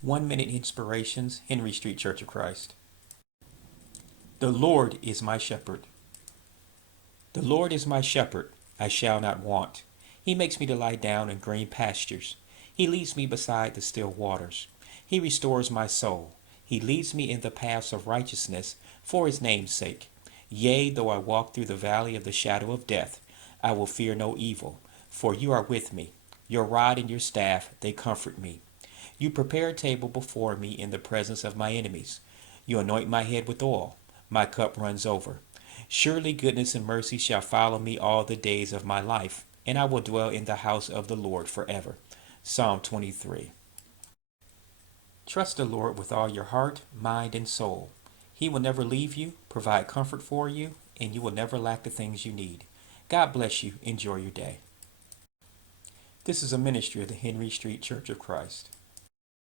1 Minute Inspirations, Henry Street Church of Christ. The Lord is my shepherd. The Lord is my shepherd, I shall not want. He makes me to lie down in green pastures. He leads me beside the still waters. He restores my soul. He leads me in the paths of righteousness for his name's sake. Yea, though I walk through the valley of the shadow of death, I will fear no evil, for you are with me. Your rod and your staff, they comfort me. You prepare a table before me in the presence of my enemies. You anoint my head with oil. My cup runs over. Surely goodness and mercy shall follow me all the days of my life, and I will dwell in the house of the Lord forever. Psalm 23. Trust the Lord with all your heart, mind, and soul. He will never leave you, provide comfort for you, and you will never lack the things you need. God bless you. Enjoy your day. This is a ministry of the Henry Street Church of Christ.